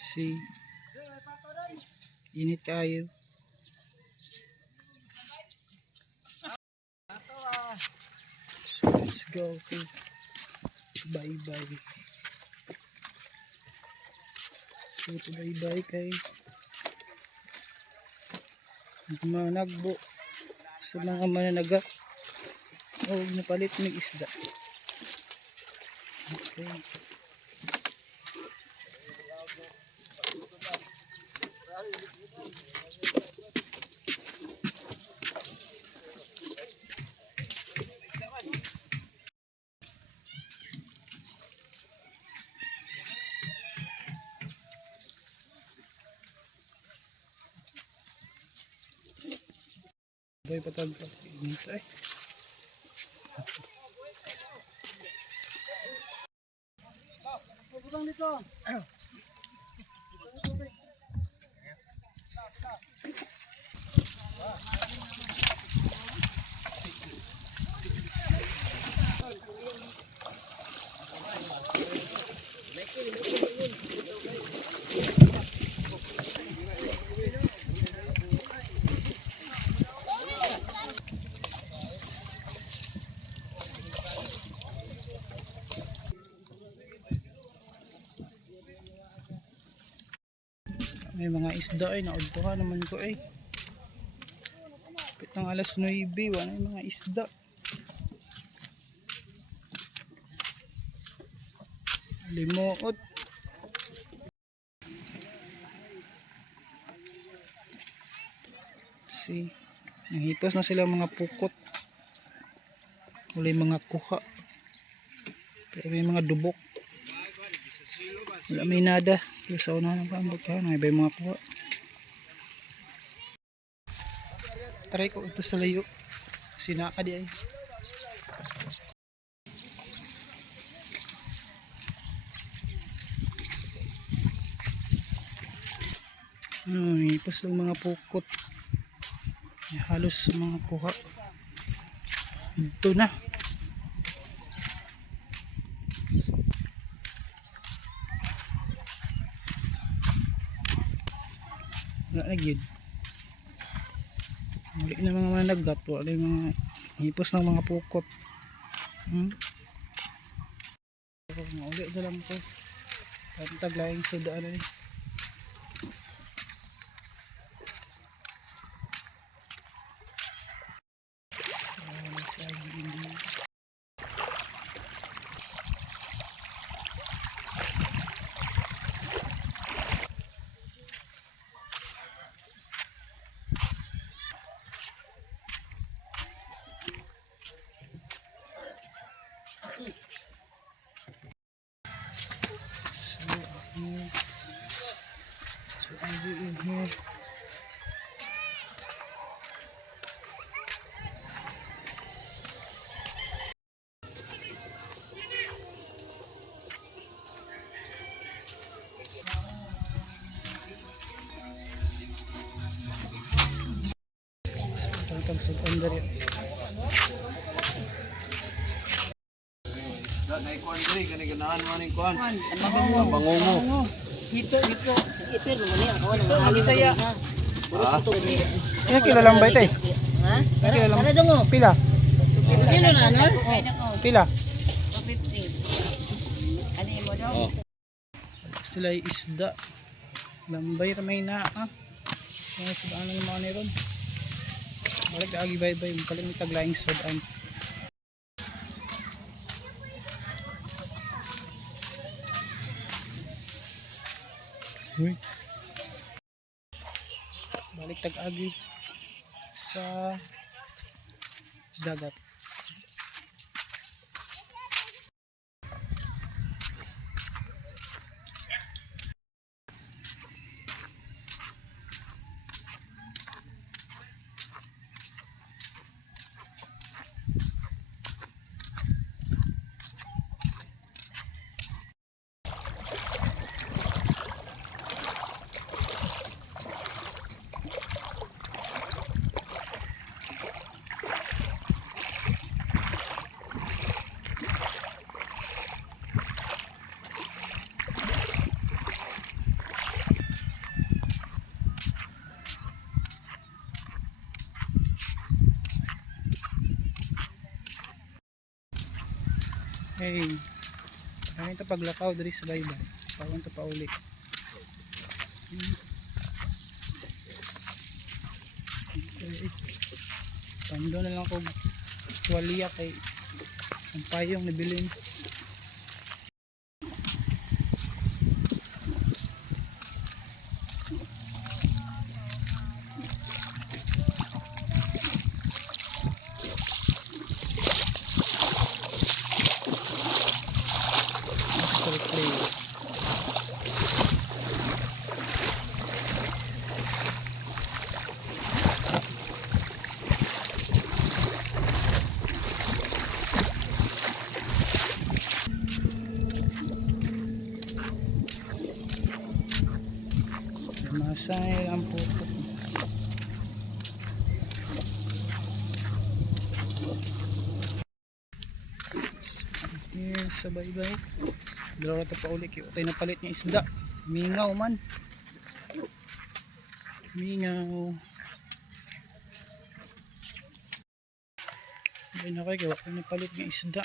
See, init kayo. So let's go to bye-bye. So to bye-bye kay managbo sa mga mananaga o napalit ng isda. Okay. Boy patag dito eh. Pulang dito. May mga isda ay naudtuhan naman ko eh. Pitang alas 9, wala yung mga isda. Limuot. See, nanghipas na sila mga pukot. Wala yung mga kuha. Pero may mga dubok. Wala may nada. Sa unahan ng pambot ka, may mga kuha. Try ko ito sa layo. Sinaka di ay. Ipos ng mga pukot. Halos mga kuha. Ito na. Wala na gid. Wala na mga managat. Wala na mga hipos ng mga pukot. Uli na lang ko. Pantag laing sudaan na rin. So I'll be in here. So under it. Naikuan diri kani ganahan man ning kuan. Bangungo. Ito. Ipir mo ni ako nang ali saya. Ina kilo lang ba ito eh? Ha? Ina kilo lang. Ano dungo? Pila? Kilo na no? Pila? 250. Ani mo daw? Sila ay isda. Lambay ramay na mga sudaan ng mga niron. Balik agi bye-bye. Paling taglaing sudaan. Balik tag-agi sa dagat. Okay. Kaya ito paglakaw dari sa baybay. Pawon to pa uli. Okay. Pando na lang ko tuwalya kay ang payong nabilin. Master play. Masay ang puto. Here sa baybay. Dalawa ito pa uli. Kaya na palit niya isda. Mingaw man. Mingaw. Ay na kayo. Kaya na palit niya isda.